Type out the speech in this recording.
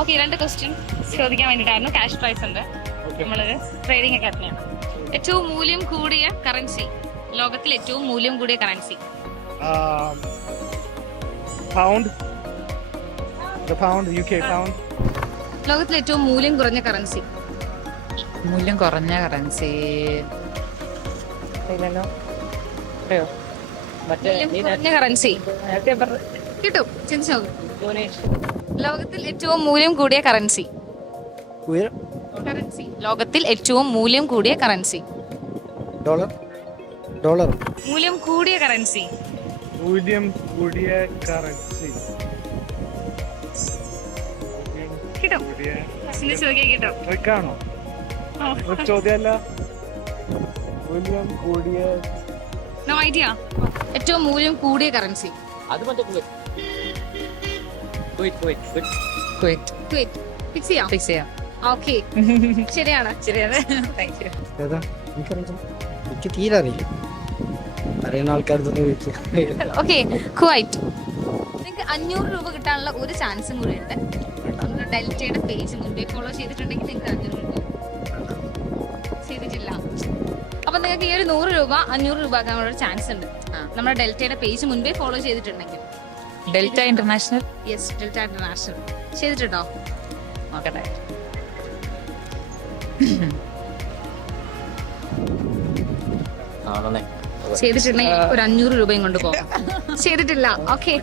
Okay, 2 question ചോദിക്കാൻ വേണ്ടിയിട്ടായിരുന്നു. Cash prize ഉണ്ട്. നമ്മളൊരു ട്രേഡിംഗ് അക്കാദമിയാണ്. ഏറ്റവും മൂല്യം കൂടിയ കറൻസി, ലോകത്തിൽ ഏറ്റവും മൂല്യം കൂടിയ currency. Pound. The pound, UK pound. ലോകത്തിൽ ഏറ്റവും മൂല്യം കുറഞ്ഞ കറൻസി. മൂല്യം കുറഞ്ഞ കറൻസി കുറഞ്ഞ കറൻസി കിട്ടും, ചിന്തിച്ചു നോക്കും. ലോകത്തിൽ ഏറ്റവും മൂല്യം കൂടിയ കറൻസി. ലോകത്തിൽ ഏറ്റവും മൂല്യം കൂടിയ കറൻസി. ഡോളർ. മൂല്യം കൂടിയ കറൻസി. മൂല്യം കൂടിയ കറൻസി. കിട്ടും, ചിന്തിച്ചു നോക്കിയാൽ കിട്ടും. ട്രിക്കാണോ? ചോദ്യമല്ല. മൂല്യം കൂടിയ. No idea. ഏറ്റവും മൂല്യം കൂടിയ കറൻസി. ഫിക്സ് ചെയ്യാം. ഓക്കെ, ശരിയാണ്. ഏതാ? എനിക്ക് തീരെ അറിയില്ല. അറിയുന്ന ആൾക്കാർ ഓക്കെ, കുവൈറ്റ്. നിങ്ങൾക്ക് 500 രൂപ കിട്ടാനുള്ള ഒരു ചാൻസും കൂടി ഉണ്ട്. നമ്മുടെ ഡെൽറ്റയുടെ പേജ് മുൻപേ ഫോളോ ചെയ്തിട്ടുണ്ടെങ്കിൽ നിങ്ങൾക്ക് 500 രൂപ. ചെയ്തിട്ടില്ല, അപ്പൊ നിങ്ങൾക്ക് ഈ ഒരു 100 രൂപ 500 രൂപ ആക്കാനുള്ള ഒരു ചാൻസ് ഉണ്ട്. നമ്മുടെ ഡെൽറ്റയുടെ പേജ് മുൻപേ ഫോളോ ചെയ്തിട്ടുണ്ടെങ്കിൽ. Delta international. Yes, delta international ചെയ്തിട്ടുണ്ടോ? നോക്കട്ടെ. ചെയ്തിട്ടുണ്ടെങ്കിൽ ഒരു 500 രൂപയും കൊണ്ട് പോകാം. ചെയ്തിട്ടില്ല. ഓക്കെ,